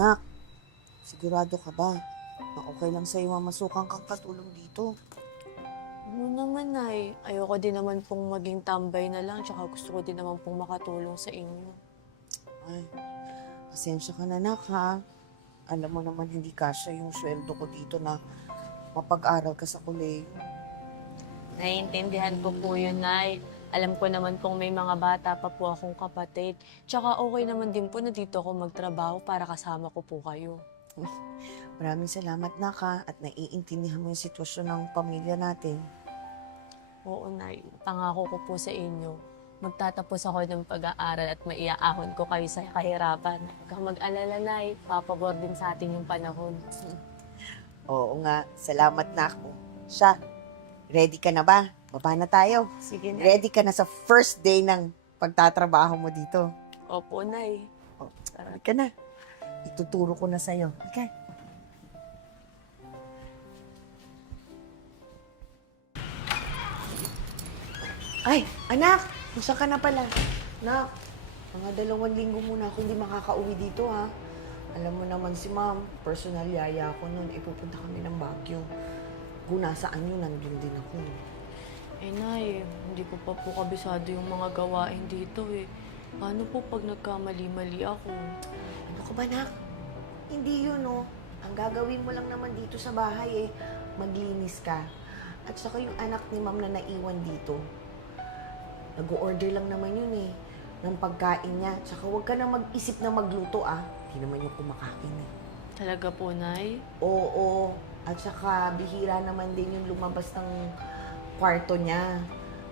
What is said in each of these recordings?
Nak, sigurado ka ba na okay lang sa'yo mamasukan kang katulong dito? Ano naman, Nay? Ayoko din naman pong maging tambay na lang, tsaka gusto ko din naman pong makatulong sa inyo. Ay, pasensya ka na, Nak, ha? Alam mo naman hindi kasya yung sweldo ko dito na mapag-aral ka sa kolehiyo. Naiintindihan ko po yun, Nay. Alam ko naman pong may mga bata pa po akong kapatid. Tsaka okay naman din po na dito ako magtrabaho para kasama ko po kayo. Maraming salamat, Nak, ha? At naiintindihan mo yung sitwasyon ng pamilya natin. Oo, Nay. Pangako ko po sa inyo. Magtatapos ako ng pag-aaral at maiaahon ko kayo sa kahirapan. Huwag kang mag-alala, Nay. Papabor din sa atin yung panahon. Oo nga, salamat, Nak. Siya, ready ka na ba? Baba na tayo. Sige, Nay. Ready ka na sa first day ng pagtatrabaho mo dito? Opo, Nay. Oh, ka na. Ituturo ko na sa'yo. Okay. Ay, anak! Musta ka na pala? Nak, mga 2 linggo muna ako hindi makakauwi dito, ha? Alam mo naman si ma'am, personal yaya ko noon, ipupunta kami ng Baguio. Kung nasaan yun, nandun din ako. Eh, Nay, hindi ko pa po kabisado yung mga gawain dito eh. Paano po pag nagkamali-mali ako? Ano ka ba, nak? Hindi yun, oh. Ang gagawin mo lang naman dito sa bahay, maglinis ka. At saka yung anak ni ma'am na naiwan dito, nag-order lang naman yun, ng pagkain niya. Tsaka huwag ka na mag-isip na magluto, ah. Hindi naman yung kumakain, Talaga po, Nay? Oo. At saka bihira naman din yung lumabas ng kwarto niya.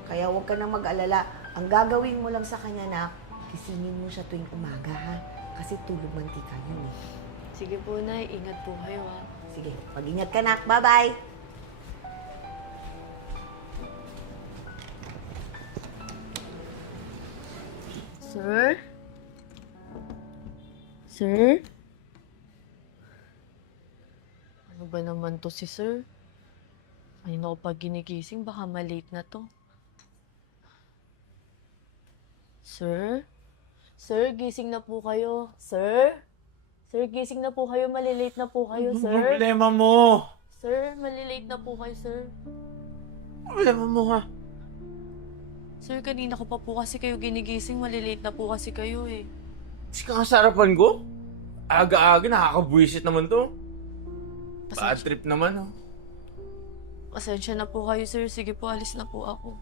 Kaya huwag ka na mag-alala. Ang gagawin mo lang sa kanya, nak, gisingin mo siya tuwing umaga, ha? Kasi tulog mantika yun, Sige po, Nay. Ingat po kayo, ha? Sige, mag-ingat ka, nak. Bye-bye! Sir? Sir? Ano ba naman to si Sir? Kanina ko pa ginigising, baka malate na to. Sir? Sir, gising na po kayo. Sir? Sir, gising na po kayo. Malilate na po kayo, Anong sir. problema mo? Sir, malilate na po kayo, sir. Problema mo ha? Sir, kanina ko pa po kasi kayo ginigising. Malilate na po kasi kayo eh. Kasi ka sa harapan ko? Aga-aga, nakakabwisit naman to. Bad trip naman oh. Pasensya na po kayo, sir. Sige po, alis na po ako.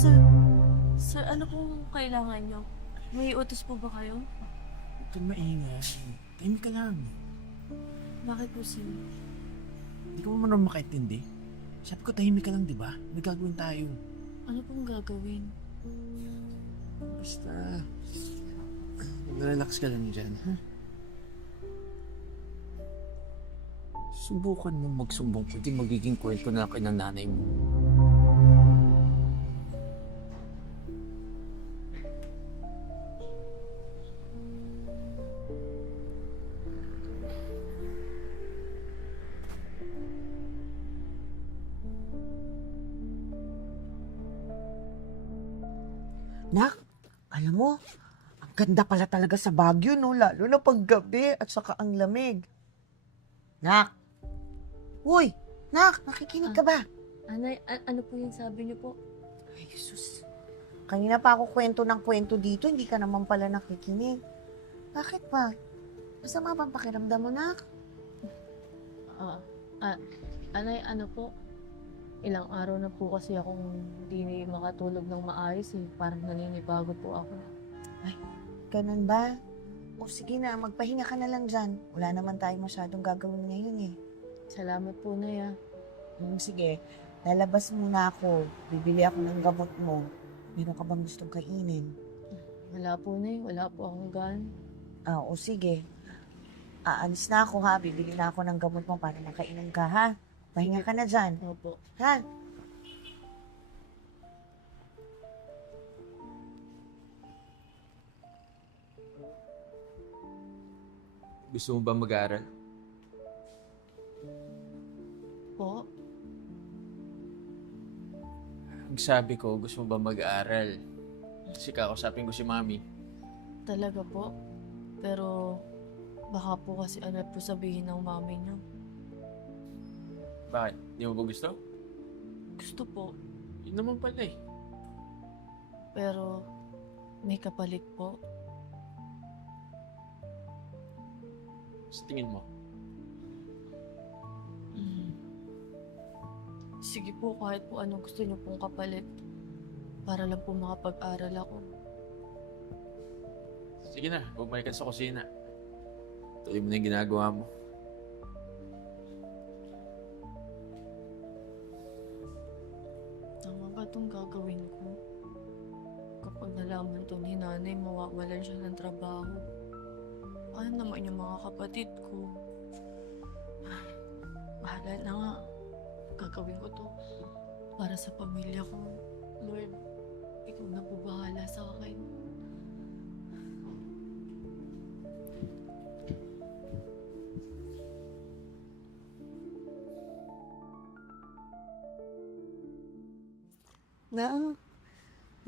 Sir, sir, ano pong kailangan nyo? May utos po ba kayo? Huwag kang maingay. Tahimik ka lang. Bakit po, sir? Hindi ka mo naman makaintindi. Sabi ko tahimik ka lang, di ba? May gagawin tayo. Ano pong gagawin? Basta... Relax ka lang dyan, ha? Subukan mo magsumbong kundi magiging kwento na lang ng nanay mo. Nak, alam mo, ang ganda pala talaga sa Baguio, no? Lalo na paggabi at saka ang lamig. Nak! Uy! Nak, nakikinig ka ba? Anay, ano po yung sabi niyo po? Ay, Jesus. Kanina pa ako kwento ng kwento dito, hindi ka naman pala nakikinig. Bakit pa? Masama bang pakiramdam mo, nak? Anay, ano po? Ilang araw na po kasi akong hindi makatulog ng maayos eh. Parang naninibago po ako. Ganun ba? O sige na, magpahinga ka na lang dyan. Wala naman tayo masyadong gagawin ngayon eh. Salamat po, Nay ah. Sige, lalabas muna ako. Bibili ako ng gamot mo. Meron ka bang gustong kainin? Wala po, Nay. Wala po akong gan. O sige. Aalis na ako ha. Bibili na ako ng gamot mo para makainom ka ha. Pahinga ka na dyan. Opo. Ha? Gusto mo ba mag-aaral? Po? Ang sabi ko, gusto mo ba mag-aaral? Kasi kakausapin ko si Mami. Talaga po? Pero baka po kasi ano po sabihin ng mami niyo. Bakit? Di mo ba gusto? Gusto po. Yun naman pala eh. Pero may kapalit po. Sa tingin mo? Sige po, kahit po anong gusto niyo pong kapalit. Para lang po makapag-aral ako. Sige na, bumalik ka sa kusina. Tuloy mo na yung ginagawa mo. Tama ba itong gagawin ko? Kapag nalaman to ni nanay, mawawalan siya ng trabaho. Ano naman yung mga kapatid ko? Ay, bahala na nga. Gagawin ko to para sa pamilya ko. Lord, ikaw na po bahala sa akin.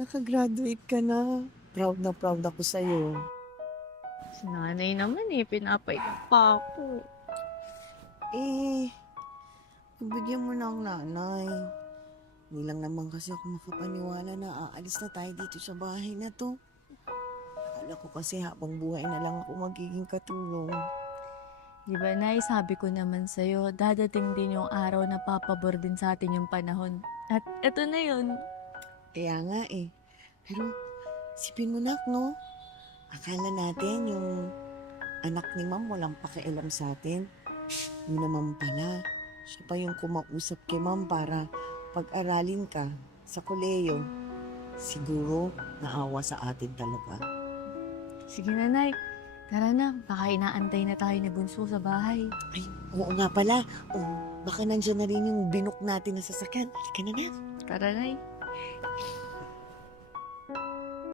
Nakagraduate ka na. Proud na ako sa'yo. Si nanay naman pinapaiyak pa ako. Bigyan mo na ang nanay. Hindi lang naman kasi ako makapaniwala na aalis na tayo dito sa bahay na to. Akala ko kasi habang buhay na lang ako magiging katulong. Di ba, Nay, sabi ko naman sa'yo, dadating din yung araw na papabor din sa atin yung panahon. At eto na yun. Kaya nga eh. Pero, sipin mo na, no? Akala natin yung anak ni Ma'am walang pakialam sa atin. Yun naman pala. Siya pa yung kumausap kay Ma'am para pag-aralin ka sa koleyo. Siguro, naawa sa atin talaga. Sige na, Nay. Tara na, baka inaantay na tayo ni Bunso sa bahay. Ay, oo nga pala. Baka nandyan na rin yung binok natin na sasakyan. Halika na na. Tara, Nay.